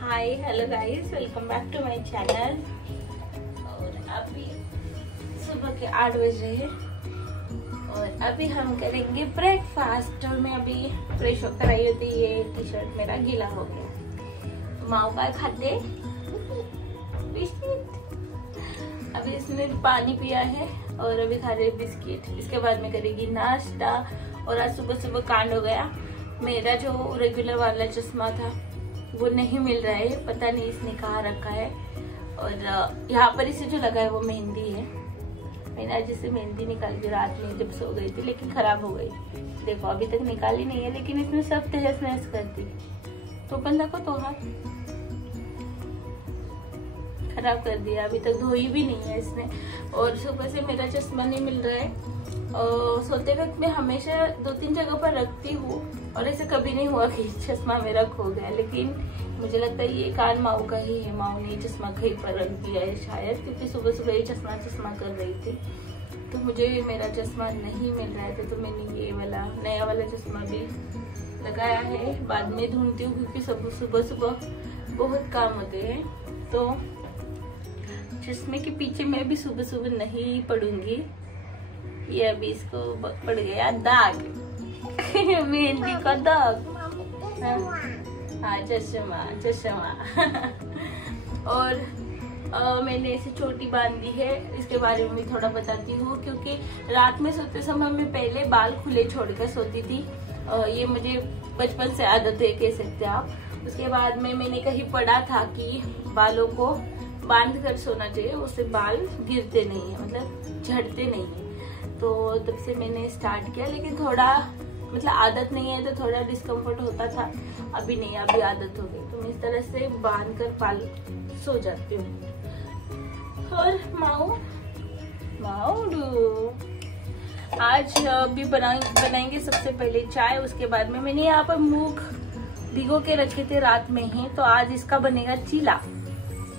Hi hello guys, welcome back to my channel. और अभी सुबह के 8 बज रहे हैं और अभी हम करेंगे ब्रेकफास्ट। और मैं अभी फ्रेश होकर आई होती, ये टी शर्ट मेरा गीला हो गया। माओ का खाते बिस्किट, अभी इसने पानी पिया है और अभी खा रहे बिस्किट। इसके बाद में करेगी नाश्ता। और आज सुबह सुबह कांड हो गया, मेरा जो रेगुलर वाला चश्मा था वो नहीं मिल रहा है, पता नहीं इसने कहाँ रखा है। और यहाँ पर इसे जो लगा है वो मेहंदी है। मैंने आज इसे मेहंदी निकाल दी रात में जब सो गई थी, लेकिन खराब हो गई। देखो अभी तक निकाली नहीं है, लेकिन इसने सब तहस नहस कर दी। तो बंदा को तो हाथ खराब कर दिया, अभी तक धोई भी नहीं है इसने। और सुबह से मेरा चश्मा नहीं मिल रहा है। सोते वक्त मैं हमेशा 2-3 जगह पर रखती हूँ और ऐसे कभी नहीं हुआ कि चश्मा मेरा खो गया। लेकिन मुझे लगता है ये कान माऊ का ही है, माऊ ने चश्मा कहीं पर रख दिया है शायद, क्योंकि सुबह सुबह ये चश्मा कर रही थी। तो मुझे मेरा चश्मा नहीं मिल रहा था, तो मैंने ये वाला नया वाला चश्मा भी लगाया है। बाद में ढूंढती हूँ क्योंकि सुबह सुबह बहुत काम होते हैं। तो चश्मे के पीछे मैं भी सुबह सुबह नहीं पढ़ूंगी। ये अभी इसको पड़ गया दाग मेहंदी का दाग। हाँ चश्मा और मैंने ऐसे चोटी बांधी है, इसके बारे में भी थोड़ा बताती हूँ। क्योंकि रात में सोते समय मैं पहले बाल खुले छोड़कर सोती थी। ये मुझे बचपन से आदत है, कह सकते आप। उसके बाद में मैंने कहीं पढ़ा था कि बालों को बांध कर सोना चाहिए, उससे बाल गिरते नहीं है, मतलब झड़ते नहीं है। तो तब से मैंने स्टार्ट किया, लेकिन थोड़ा मतलब आदत नहीं है तो थोड़ा डिस्कम्फर्ट होता था। अभी नहीं, अभी आदत हो गई। तो मैं इस तरह से बांध कर बाल सो जाती हूँ। और माऊ आज भी बनाएंगे सबसे पहले चाय। उसके बाद में मैंने यहाँ पर मूंग भिगो के रखे थे रात में ही, तो आज इसका बनेगा चीला,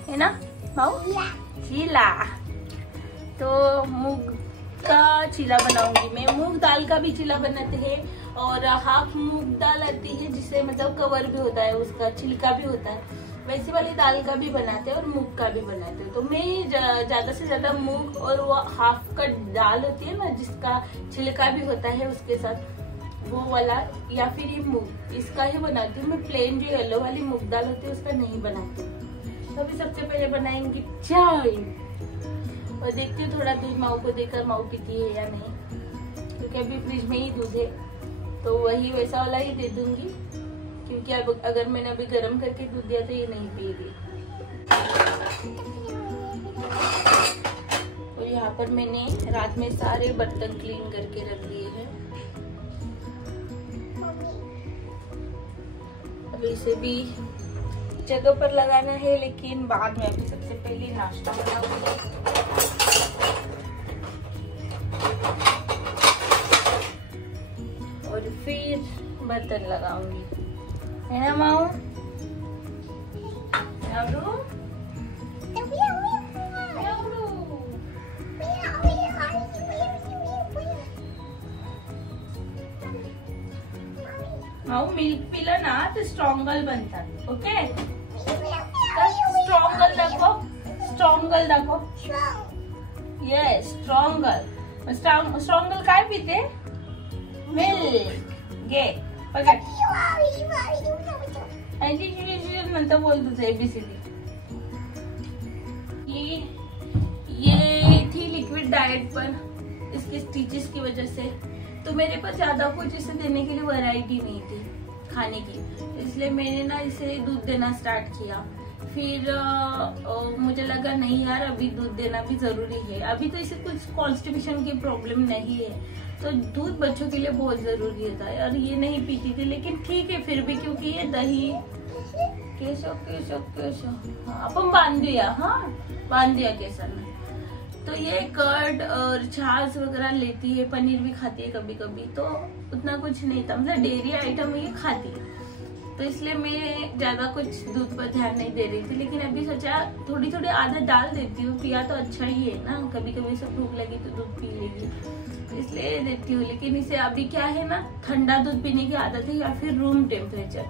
है ना माऊ? चीला। तो मूंग का चीला बनाऊंगी मैं। मूंग दाल का भी चीला बनाते हैं और हाफ मूंग दाल आती है जिससे मतलब कवर भी होता है, उसका छिलका भी होता है। वैसी वाली दाल का भी बनाते हैं और मूंग का भी बनाते हैं। तो मैं ज्यादा से ज्यादा मूंग और वो हाफ का दाल होती है ना जिसका छिलका भी होता है उसके साथ, वो वाला या फिर ये मूंग, इसका ही बनाती हूँ मैं। प्लेन जो येलो वाली मूंग दाल होती है उसका नहीं बनाती। तो अभी सबसे पहले बनाएंगे चाय और देखती हूँ थोड़ा दूध माऊ को देकर माऊ पीती है या नहीं, क्योंकि अभी फ्रिज में ही दूध है तो वही वैसा वाला ही दे दूंगी। क्योंकि अब अगर मैंने अभी गर्म करके दूध दिया तो ये नहीं पिएगी। और यहाँ पर मैंने रात में सारे बर्तन क्लीन करके रख दिए हैं। अब इसे भी जगह पर लगाना है, लेकिन बाद में। अभी सबसे पहले नाश्ता बनाऊंगी। और फिर बर्तन लगाऊंगी, है ना माऊ? माऊ मिल्क पिला ना तो स्ट्रॉंगल बनतात, ओके? स्ट्रॉंगल दाखव। येस स्ट्रॉंगल काय पिते? मिल्क घे पकड। नंतर बोल तुझं ABCD। ये थी लिक्विड डाइट पर इसके स्टिचेस की वजह से, तो मेरे पास ज्यादा कुछ इसे देने के लिए वैरायटी नहीं थी खाने की, इसलिए मैंने ना इसे दूध देना स्टार्ट किया। फिर मुझे लगा नहीं यार, अभी दूध देना भी जरूरी है। अभी तो इसे कुछ कॉन्स्टिपेशन की प्रॉब्लम नहीं है, तो दूध बच्चों के लिए बहुत जरूरी होता है। और ये नहीं पीती थी, लेकिन ठीक है फिर भी, क्योंकि ये दही केशव अपन बांध दिया केसर में। तो ये कर्ड और छाछ वगैरह लेती है, पनीर भी खाती है कभी कभी, तो उतना कुछ नहीं था, मतलब डेयरी आइटम ये खाती है। तो इसलिए मैं ज्यादा कुछ दूध पर ध्यान नहीं दे रही थी। लेकिन अभी सोचा थोड़ी थोड़ी आदत डाल देती हूँ, पिया तो अच्छा ही है ना, कभी कभी से भूख लगी तो दूध पी लेगी। इसलिए देती हूँ। लेकिन इसे अभी क्या है ना, ठंडा दूध पीने की आदत है या फिर रूम टेम्परेचर,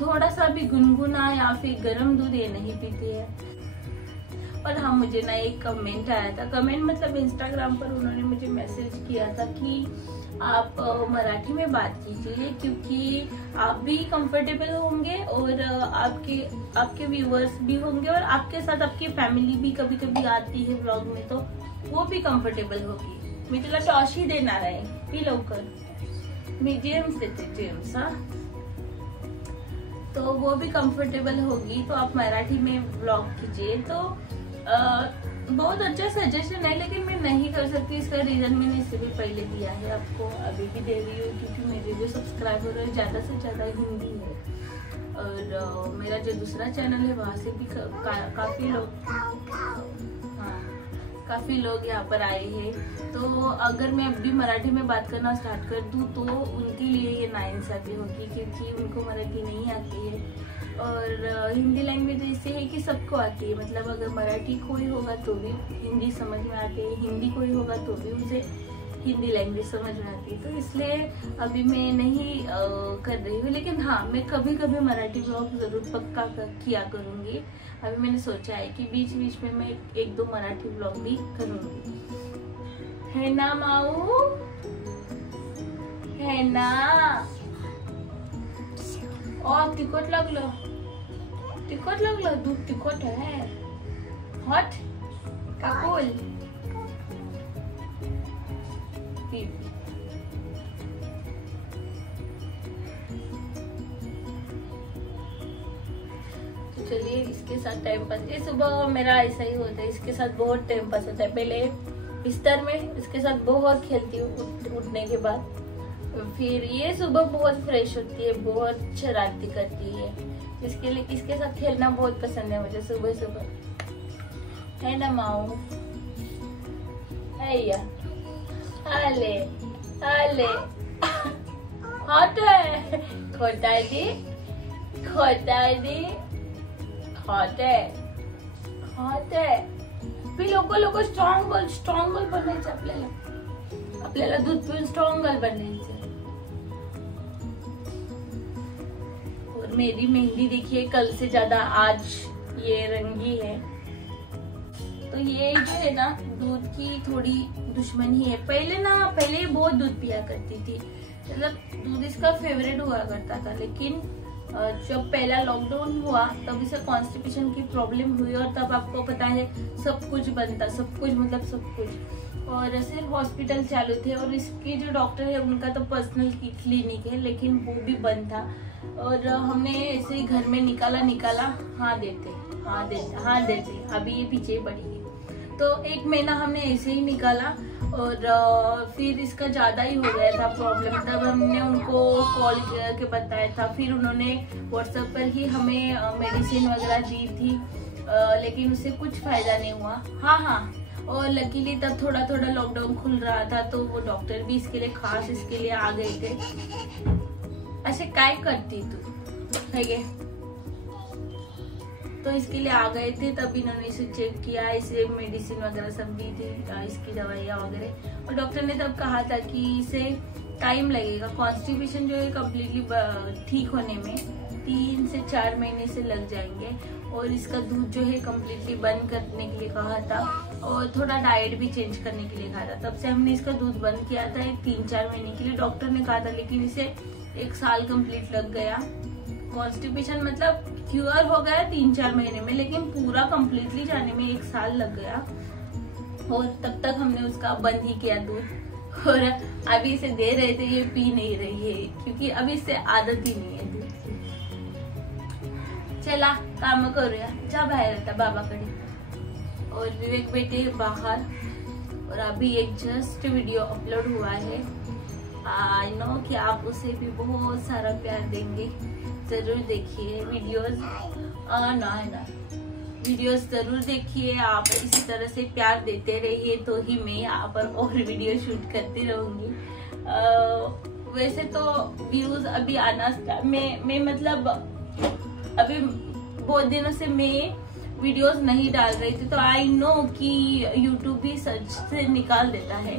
थोड़ा सा भी गुनगुना या फिर गर्म दूध ये नहीं पीती है। और हाँ, मुझे ना एक कमेंट आया था, कमेंट मतलब इंस्टाग्राम पर उन्होंने मुझे मैसेज किया था कि आप मराठी में बात कीजिए क्योंकि आप भी कंफर्टेबल होंगे और आपके व्यूअर्स भी होंगे और आपके साथ आपकी फैमिली भी कभी कभी आती है व्लॉग में, तो वो भी कंफर्टेबल होगी। मी तुला टॉश ही देणार आहे, पी लवकर, मी जेम्स देते, जेम्स। हाँ, तो वो भी कंफर्टेबल होगी, तो आप मराठी में व्लॉग कीजिए। तो बहुत अच्छा सजेशन है, लेकिन मैं नहीं कर सकती। इसका रीजन मैंने इससे भी पहले दिया है, आपको अभी भी दे रही हूँ, क्योंकि मेरे जो सब्सक्राइबर है ज्यादा से ज्यादा हिंदी है। और मेरा जो दूसरा चैनल है वहाँ से भी काफी लोग यहाँ पर आए हैं। तो अगर मैं अभी मराठी में बात करना स्टार्ट कर दूँ तो उनके लिए ये नाइंसाफी होगी, क्योंकि उनको मराठी नहीं आती है। और हिंदी लैंग्वेज ऐसे है कि सबको आती है, मतलब अगर मराठी कोई होगा तो भी हिंदी समझ में आती है, हिंदी कोई होगा तो भी उसे हिंदी लैंग्वेज समझ में आती है। तो इसलिए अभी मैं नहीं कर रही हूँ, लेकिन हाँ, मैं कभी कभी मराठी ब्लॉग जरूर पक्का किया करूँगी। अभी मैंने सोचा है कि बीच बीच में मैं एक दो मराठी ब्लॉग भी करूँगी। है ना माऊ, है ना? और तिखट लागलं, तिखट लागलं, दूध तिखट है, हॉट का कोल? तो चलिए इसके साथ टाइम पास, ये सुबह मेरा ऐसा ही होता है, इसके साथ बहुत टाइम पास होता है। पहले बिस्तर में इसके साथ बहुत खेलती हूँ उठने के बाद, फिर ये सुबह बहुत फ्रेश होती है, बहुत शरारती करती है, इसके लिए इसके साथ खेलना बहुत पसंद है मुझे सुबह सुबह। है ना माऊ? है, आले आले, हॉट है, खोटा है दी, खोटा है दी, हॉट है, हॉट है। पी लोक स्ट्रॉंग गर्ल बनायचं आपल्याला दूध पिऊन स्ट्रॉंग गर्ल बनायचं। और मेरी मेहंदी देखिए कल से ज्यादा आज ये रंगी है। तो ये जो है ना, दूध की थोड़ी दुश्मनी है। पहले बहुत दूध पिया करती थी, मतलब दूध इसका फेवरेट हुआ करता था। लेकिन जब पहला लॉकडाउन हुआ तब इसे कॉन्स्टिपेशन की प्रॉब्लम हुई, और तब आपको पता है सब कुछ बनता, सब कुछ मतलब सब कुछ। और सिर्फ हॉस्पिटल चालू थे, और इसके जो डॉक्टर है उनका तो पर्सनल क्लिनिक है, लेकिन वो भी बंद था। और हमने ऐसे ही घर में निकाला, हाँ देते, अभी ये पीछे पड़ी है। तो 1 महीना हमने ऐसे ही निकाला, और फिर इसका ज्यादा ही हो गया था प्रॉब्लम। तब हमने उनको कॉल करके बताया था, फिर उन्होंने व्हाट्सएप पर ही हमें मेडिसिन वगैरह दी थी, लेकिन उससे कुछ फायदा नहीं हुआ। हाँ, और लकीली तब थोड़ा लॉकडाउन खुल रहा था, तो वो डॉक्टर भी इसके लिए खास इसके लिए आ गए थे। ऐसे काय करती तू है, तो इसके लिए आ गए थे। तब इन्होंने इसे चेक किया, इसे मेडिसिन वगैरह सब दी थी, इसकी दवाइयाँ वगैरह। और डॉक्टर ने तब कहा था कि इसे टाइम लगेगा, कॉन्स्टिपेशन जो है कम्प्लीटली ठीक होने में 3 से 4 महीने से लग जाएंगे। और इसका दूध जो है कम्प्लीटली बंद करने के लिए कहा था, और थोड़ा डाइट भी चेंज करने के लिए कहा था। तब से हमने इसका दूध बंद किया था 3-4 महीने के लिए, डॉक्टर ने कहा था। लेकिन इसे 1 साल कम्प्लीट लग गया। कॉन्स्टिपेशन मतलब क्यूर हो गया 3-4 महीने में, लेकिन पूरा कम्प्लीटली जाने में 1 साल लग गया। और तब तक हमने उसका बंद ही किया दूध। और अभी इसे दे रहे थे, ये पी नहीं रही है, क्योंकि अभी इससे आदत ही नहीं है दूध की। चला काम करूया, जा बाहेर आता बाबाकडे। और विवेक बेटे बाहर, और अभी एक जस्ट वीडियो अपलोड हुआ है। आई नो कि आप उसे भी बहुत सारा प्यार देंगे, जरूर देखिए वीडियोस। वीडियोस जरूर देखिए, आप इसी तरह से प्यार देते रहिए, तो ही मैं यहाँ पर और वीडियो शूट करती रहूंगी। वैसे तो व्यूज अभी आना मैं मतलब अभी बहुत दिनों से मैं वीडियोस नहीं डाल रही थी, तो आई नो कि यूट्यूब भी सर्च से निकाल देता है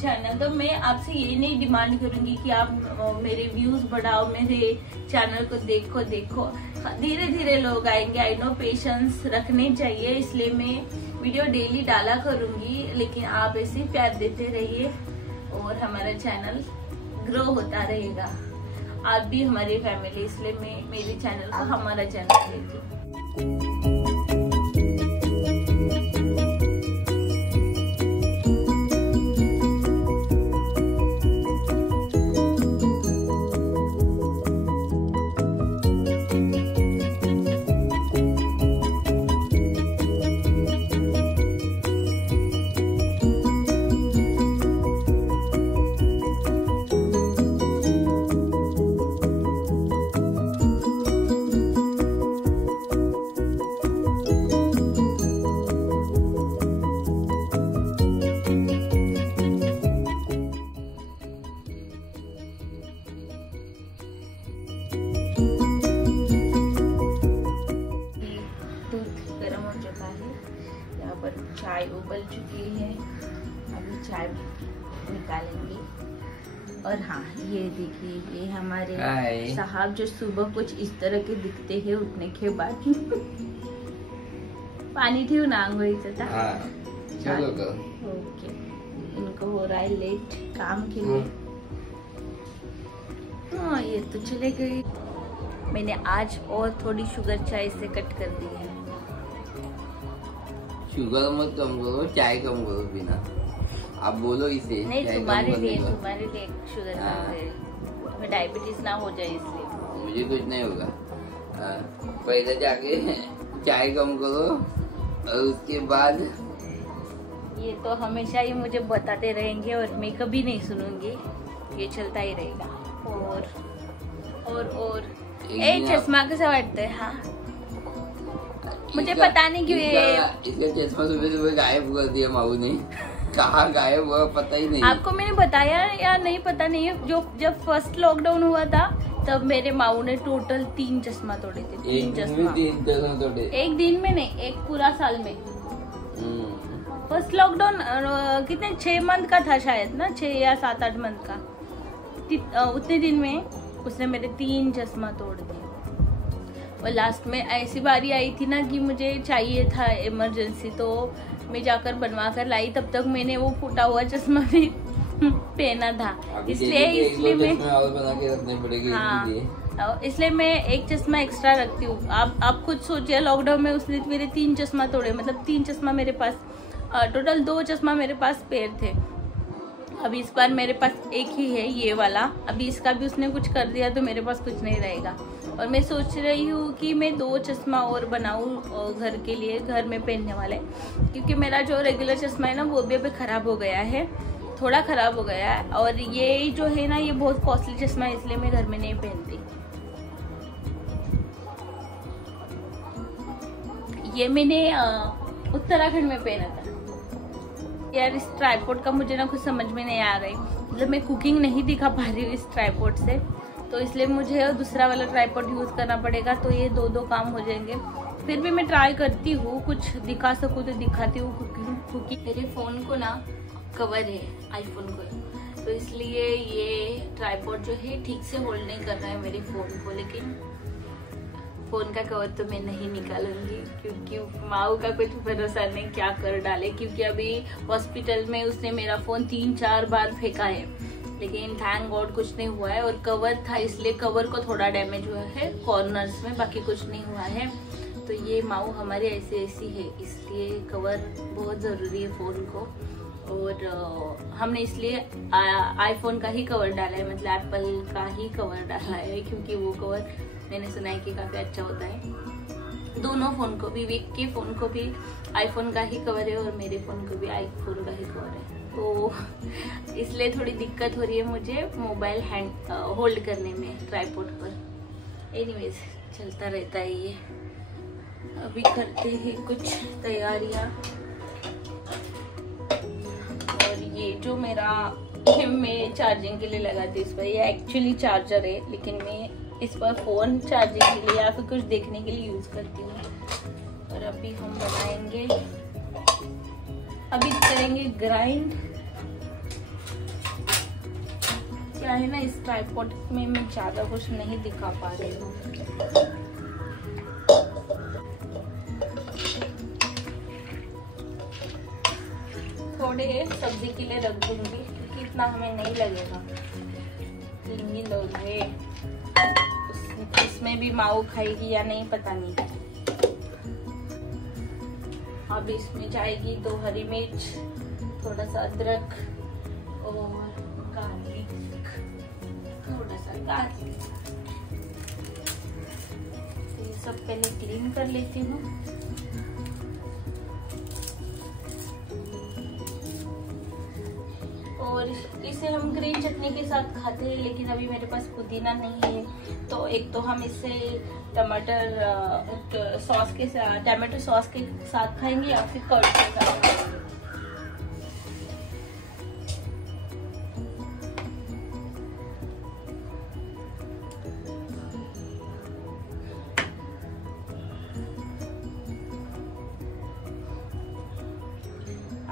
चैनल। तो मैं आपसे ये नहीं डिमांड करूंगी कि आप मेरे व्यूज बढ़ाओ, मेरे चैनल को देखो। धीरे धीरे लोग आएंगे। आई नो पेशेंस रखने चाहिए, इसलिए मैं वीडियो डेली डाला करूंगी, लेकिन आप ऐसे प्यार देते रहिए और हमारा चैनल ग्रो होता रहेगा। आप भी हमारी फैमिली, इसलिए मैं मेरे चैनल को हमारा चैनल देती हूँ। चाय उबल चुकी है, अभी चाय निकालेंगे। और हाँ, ये देखिए, ये हमारे साहब जो सुबह कुछ इस तरह के दिखते हैं उठने के बाद। पानी थी ना आंगोई से था। ओके, इनको हो रहा है लेट काम के लिए। हाँ, ये तो चले गई। मैंने आज और थोड़ी शुगर चाय से कट कर दी है। शुगर मत कम करो, चाय कम करो पीना। आप बोलो इसे। नहीं, तुम्हारे लिए शुगर कम है, डायबिटीज ना हो जाए इसलिए। मुझे कुछ नहीं होगा। पहले जाके चाय कम करो और उसके बाद। ये तो हमेशा ही मुझे बताते रहेंगे और मैं कभी नहीं सुनूंगी, ये चलता ही रहेगा। और चश्मा कैसा वाटता है? हाँ, मुझे पता नहीं क्यों इसका चश्मा सुबह गायब कर दिया माऊ ने। कहाँ गायब हुआ पता ही नहीं। आपको मैंने बताया या नहीं पता नहीं है। जब फर्स्ट लॉकडाउन हुआ था तब मेरे माऊ ने टोटल 3 चश्मा तोड़े थे। 3 चश्मा तोड़े। एक दिन में नहीं, एक पूरा साल में। फर्स्ट लॉकडाउन कितने 6 मंथ का था शायद ना, 6 या 7-8 मंथ का। उतने दिन में उसने मेरे 3 चश्मा तोड़ दिए। और लास्ट में ऐसी बारी आई थी ना कि मुझे चाहिए था इमरजेंसी, तो मैं जाकर बनवा कर लाई। तब तक मैंने वो फूटा हुआ चश्मा भी पहना था, इसलिए मैं बना के रखनी पड़ेगी। हाँ, इसलिए मैं एक चश्मा एक्स्ट्रा रखती हूँ। आप खुद सोचिए, लॉकडाउन में उसने मेरे 3 चश्मा तोड़े, मतलब 3 चश्मा मेरे पास, टोटल 2 चश्मा मेरे पास पेयर थे। अभी इस बार मेरे पास एक ही है, ये वाला। अभी इसका भी उसने कुछ कर दिया तो मेरे पास कुछ नहीं रहेगा। और मैं सोच रही हूँ कि मैं 2 चश्मा और बनाऊँ घर के लिए, घर में पहनने वाले, क्योंकि मेरा जो रेगुलर चश्मा है ना वो भी अभी ख़राब हो गया है, थोड़ा ख़राब हो गया है। और ये जो है ना, ये बहुत कॉस्टली चश्मा है, इसलिए मैं घर में नहीं पहनती। ये मैंने उत्तराखंड में पहना था। यार, इस ट्राइपॉड का मुझे ना कुछ समझ में नहीं आ रहा है, मतलब मैं कुकिंग नहीं दिखा पा रही हूँ इस ट्राइपॉड से, तो इसलिए मुझे दूसरा वाला ट्राइपॉड यूज़ करना पड़ेगा। तो ये 2 काम हो जाएंगे। फिर भी मैं ट्राई करती हूँ, कुछ दिखा सकूँ तो दिखाती हूँ कुकिंग। मेरे फ़ोन को ना कवर है आईफोन को, तो इसलिए ये ट्राइपॉड जो है ठीक से होल्ड नहीं कर रहा है मेरे फ़ोन को। लेकिन फ़ोन का कवर तो मैं नहीं निकालूंगी, क्योंकि माऊ का कुछ भरोसा नहीं क्या कर डाले। क्योंकि अभी हॉस्पिटल में उसने मेरा फ़ोन 3-4 बार फेंका है, लेकिन थैंक गॉड कुछ नहीं हुआ है। और कवर था, इसलिए कवर को थोड़ा डैमेज हुआ है कॉर्नर्स में, बाकी कुछ नहीं हुआ है। तो ये माऊ हमारे ऐसी है, इसलिए कवर बहुत ज़रूरी है फ़ोन को। और हमने इसलिए आईफोन का ही कवर डाला है, मतलब एप्पल का ही कवर डाला है, क्योंकि वो कवर मैंने सुना है कि काफ़ी अच्छा होता है। दोनों फ़ोन को भी, विक के फ़ोन को भी आईफोन का ही कवर है और मेरे फ़ोन को भी आईफोन का ही कवर है। तो इसलिए थोड़ी दिक्कत हो रही है मुझे मोबाइल हैंड होल्ड करने में ट्राइपॉड पर। एनीवेज, चलता रहता है ये। अभी करते हैं कुछ तैयारियाँ। और ये जो मेरा मैं चार्जिंग के लिए लगाती हूँ इस पर, ये एक्चुअली चार्जर है, लेकिन मैं इस पर फ़ोन चार्जिंग के लिए या फिर कुछ देखने के लिए यूज़ करती हूँ। और अभी हम बनाएंगे, अभी करेंगे ग्राइंड। क्या है ना, इस ट्राइपॉड में मैं ज्यादा कुछ नहीं दिखा पा रही हूँ। थोड़े सब्जी के लिए रख दूंगी क्योंकि इतना हमें नहीं लगेगा। 3 लोग हैं, उसमें भी माऊ खाएगी या नहीं पता नहीं। अब इसमें जाएगी 2 हरी मिर्च, थोड़ा सा अदरक और गार्लिक, थोड़ा सा गार्लिक। ये सब पहले क्लीन कर लेती हूँ। और इसे हम ग्रीन चटनी के साथ खाते हैं, लेकिन अभी मेरे पास पुदीना नहीं है, तो एक तो हम इसे टमाटर सॉस के साथ, टमाटो सॉस के साथ खाएंगे या फिर कर्ड के साथ खाएंगे।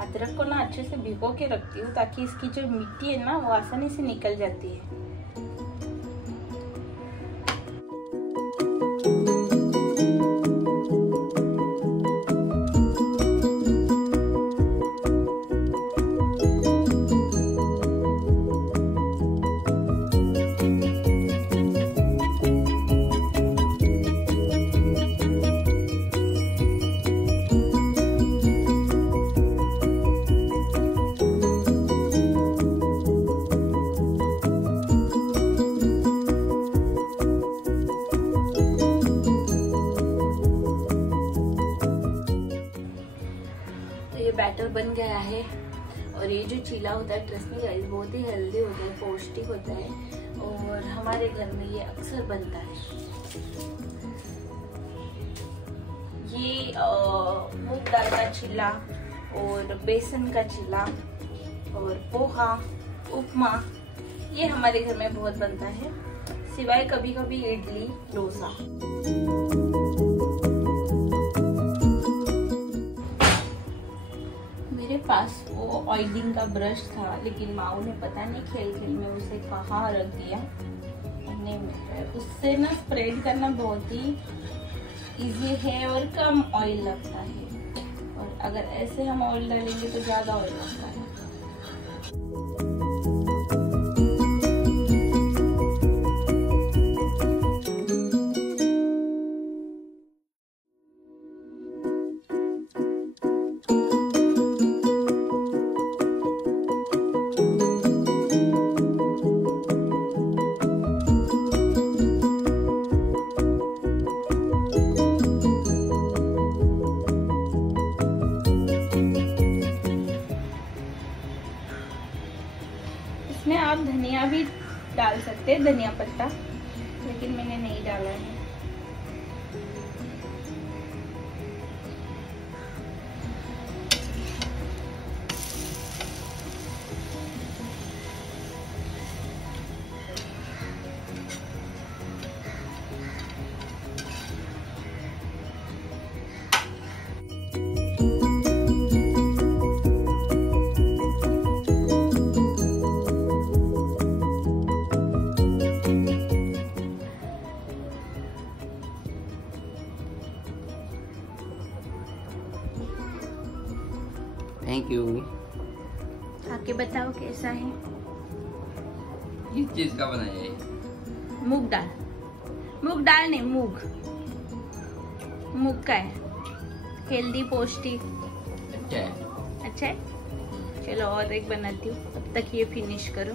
अदरक को ना अच्छे से भिगो के रखती हूँ ताकि इसकी जो मिट्टी है ना वो आसानी से निकल जाती है। बैटर बन गया है। और ये जो चीला होता है, ट्रस्ट मी गाइस, बहुत ही हेल्दी होता है, पौष्टिक होता है और हमारे घर में ये अक्सर बनता है। ये मूंग दाल का चीला और बेसन का चीला और पोहा, उपमा, ये हमारे घर में बहुत बनता है, सिवाय कभी कभी इडली, डोसा। मेरे पास वो ऑयलिंग का ब्रश था, लेकिन माऊ ने पता नहीं खेल खेल में उसे कहाँ रख दिया, नहीं मिल रहा है। उससे ना स्प्रेड करना बहुत ही इजी है और कम ऑयल लगता है, और अगर ऐसे हम ऑयल डालेंगे तो ज्यादा ऑयल लगता है। इसमें आप धनिया भी डाल सकते हैं, धनिया पत्ता, लेकिन मैंने नहीं डाला है। Thank you. आके बताओ कैसा है। किस चीज का बनाया है? मूंग दाल, मूंग दाल नहीं, मूंग, मूंग का है, हेल्दी, पौष्टिक, अच्छा है। अच्छा है। चलो और एक बनाती हूँ, तब तक ये फिनिश करो।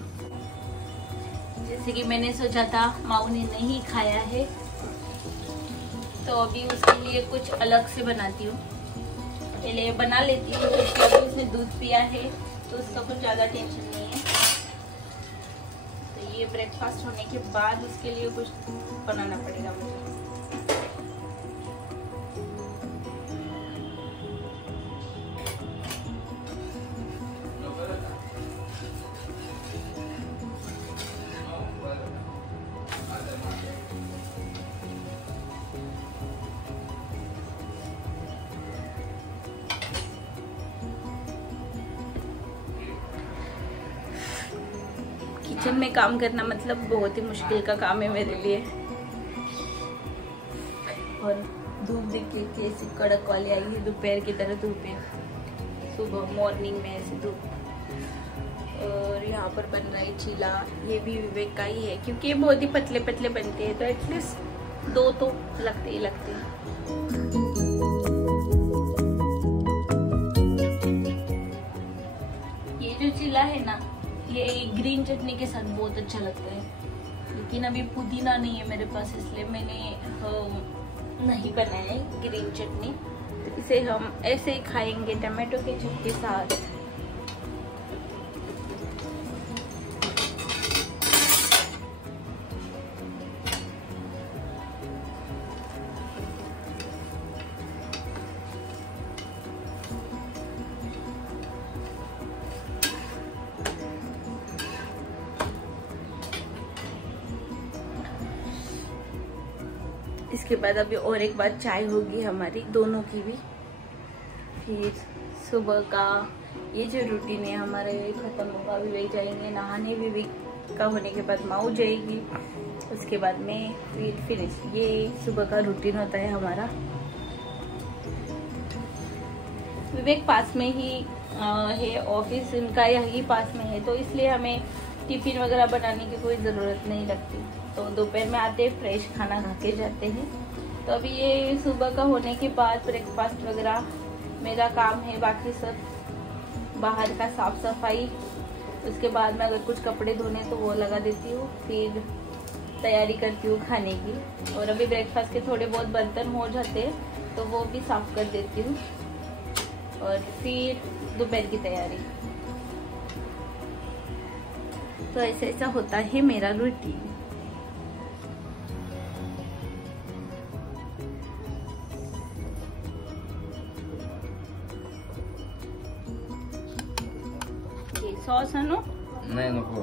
जैसे कि मैंने सोचा था माऊ ने नहीं खाया है, तो अभी उसके लिए कुछ अलग से बनाती हूँ। पहले बना लेती हूँ क्योंकि अभी उसने दूध पिया है तो उसका कुछ ज़्यादा टेंशन नहीं है। तो ये ब्रेकफास्ट होने के बाद उसके लिए कुछ बनाना पड़ेगा मुझे। किचन में काम करना मतलब बहुत ही मुश्किल का काम है मेरे लिए। और धूप देखिए कैसी कड़क वाली आई है, दोपहर की तरह धूप है, सुबह मॉर्निंग में ऐसी धूप। और यहाँ पर बन रहा है चीला, ये भी विवेक का ही है क्योंकि ये बहुत ही पतले पतले बनते हैं, तो एटलीस्ट 2 तो लगते ही लगते हैं। ये जो चीला है ना, ये ग्रीन चटनी के साथ बहुत अच्छा लगता है, लेकिन अभी पुदीना नहीं है मेरे पास, इसलिए मैंने नहीं बनाया है ग्रीन चटनी। तो इसे हम ऐसे ही खाएंगे टमाटो केचप के साथ। इसके बाद अभी और एक बार चाय होगी हमारी दोनों की भी। फिर सुबह का ये जो रूटीन है हमारा ये खत्म होगा। विवेक जाएंगे नहाने, विवेक का होने के बाद माऊ जाएगी, उसके बाद में फिर फिनिश। ये सुबह का रूटीन होता है हमारा। विवेक पास में ही है, ऑफिस उनका यही पास में है, तो इसलिए हमें टिफिन वगैरह बनाने की कोई ज़रूरत नहीं लगती। तो दोपहर में आते फ्रेश खाना खा के जाते हैं। तो अभी ये सुबह का होने के बाद ब्रेकफास्ट वगैरह मेरा काम है, बाकी सब बाहर का साफ सफाई। उसके बाद में अगर कुछ कपड़े धोने तो वो लगा देती हूँ, फिर तैयारी करती हूँ खाने की। और अभी ब्रेकफास्ट के थोड़े बहुत बर्तन हो जाते हैं तो वो भी साफ कर देती हूँ, और फिर दोपहर की तैयारी। तो ऐसा ऐसा होता है मेरा रूटीन। सॉस आणू? नाही नको,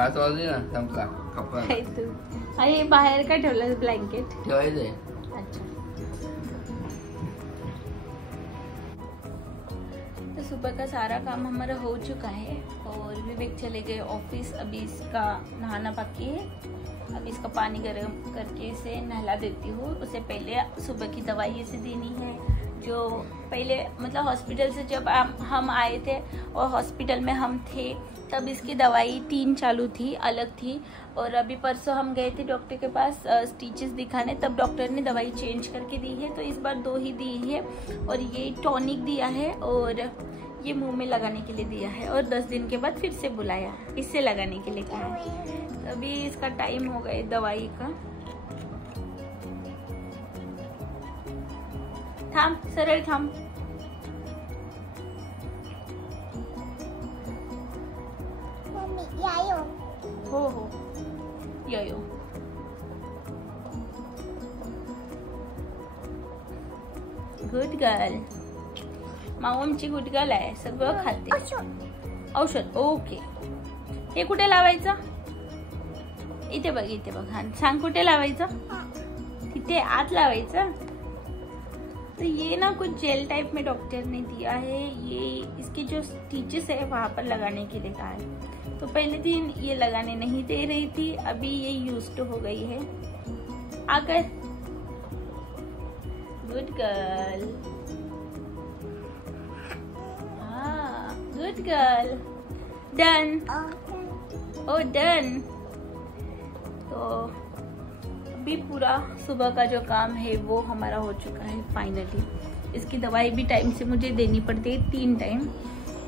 आज वाजली ना, संपला कपडा। हे बाहेर काय ठेवलं ब्लँकेट? ठेवायचंय। अच्छा, तो सुबह का सारा काम हमारा हो चुका है और विवेक चले गए ऑफिस। अभी इसका नहाना बाकी है, अभी इसका पानी गर्म करके इसे नहला देती हूँ। उससे पहले सुबह की दवाई इसे देनी है, जो पहले मतलब हॉस्पिटल से जब हम आए थे और हॉस्पिटल में हम थे तब इसकी दवाई 3 चालू थी, अलग थी। और अभी परसों हम गए थे डॉक्टर के पास स्टिचेस दिखाने, तब डॉक्टर ने दवाई चेंज करके दी है, तो इस बार 2 ही दी है। और ये टॉनिक दिया है और ये मुंह में लगाने के लिए दिया है, और 10 दिन के बाद फिर से बुलाया इससे लगाने के लिए कहा है। अभी इसका टाइम हो गया दवाई का। थांब, सरळ थांब। हो हो, यो गुड गर्ल, माऊ आमची गुड गर्ल आहे, सगळं खाते। औषध ओके। हे कुठे लावायचं? इथे बघ, इथे बघ। हा सांग कुठे लावायचं? तिथे आत लावायचं। तो ये ना कुछ जेल टाइप में डॉक्टर ने दिया है, ये इसके जो स्टिचेस है वहां पर लगाने के लिए कहा है। तो पहले दिन ये लगाने नहीं दे रही थी, अभी ये यूज्ड हो गई है। आकर गुड गर्ल, हाँ गुड गर्ल, डन। ओ डन। तो अभी पूरा सुबह का जो काम है वो हमारा हो चुका है फाइनली। इसकी दवाई भी टाइम से मुझे देनी पड़ती है, 3 टाइम,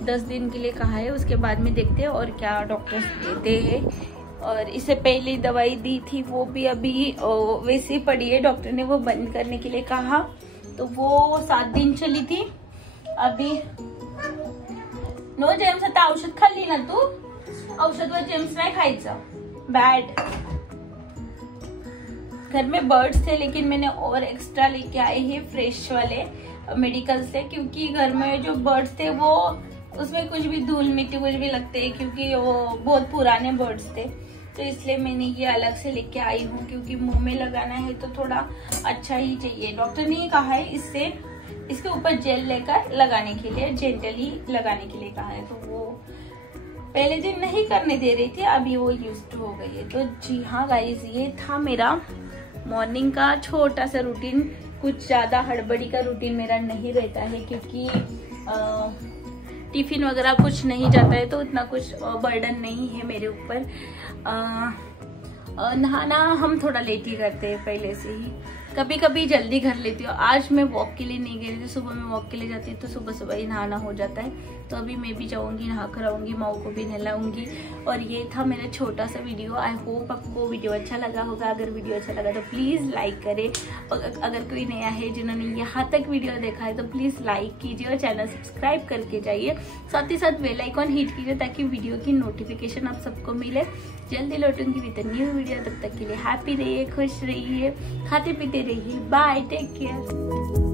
10 दिन के लिए कहा है। उसके बाद में देखते हैं और क्या डॉक्टर्स देते हैं। और इससे पहले दवाई दी थी वो भी अभी वैसे ही पड़ी है, डॉक्टर ने वो बंद करने के लिए कहा, तो वो 7 दिन चली थी। अभी नो जेम्स, आता औषध खाल्ली ना तू? औषधवर जेम्स नाही खायचं, बॅड। घर में बर्ड्स थे लेकिन मैंने और एक्स्ट्रा लेके आए हैं फ्रेश वाले मेडिकल से, क्योंकि घर में जो बर्ड्स थे वो उसमें कुछ भी धूल मिट्टी कुछ भी लगते हैं, क्योंकि वो बहुत पुराने बर्ड्स थे। तो इसलिए मैंने ये अलग से लेके आई हूँ, क्योंकि मुंह में लगाना है तो थोड़ा अच्छा ही चाहिए। डॉक्टर ने कहा है इससे इसके ऊपर जेल लेकर लगाने के लिए, जेंटली लगाने के लिए कहा है, तो वो पहले दिन नहीं करने दे रही थी, अभी वो यूज्ड हो गई है। तो जी हाँ गाइस, ये था मेरा मॉर्निंग का छोटा सा रूटीन। कुछ ज्यादा हड़बड़ी का रूटीन मेरा नहीं रहता है, क्योंकि टिफिन वगैरह कुछ नहीं जाता है, तो उतना कुछ बर्डन नहीं है मेरे ऊपर। नहाना हम थोड़ा लेट ही करते हैं पहले से ही, कभी कभी जल्दी कर लेती हूँ। आज मैं वॉक के लिए नहीं गई थी, सुबह मैं वॉक के लिए जाती हूँ तो सुबह सुबह ही नहाना हो जाता है। तो अभी मैं भी जाऊँगी, नहा कर आऊँगी, माऊ को भी नहलाऊंगी। और ये था मेरा छोटा सा वीडियो। आई होप आपको वीडियो अच्छा लगा होगा। अगर वीडियो अच्छा लगा तो प्लीज़ लाइक करें। अगर कोई नया है जिन्होंने यहाँ तक वीडियो देखा है तो प्लीज़ लाइक कीजिए और चैनल सब्सक्राइब करके जाइए। साथ ही साथ बेल आइकॉन हिट कीजिए ताकि वीडियो की नोटिफिकेशन आप सबको मिले। जल्दी लौटूंगी विद न्यू वीडियो। तब तक के लिए हैप्पी रहिए, खुश रहिए, खाते पीते रहिए। Bye, take care.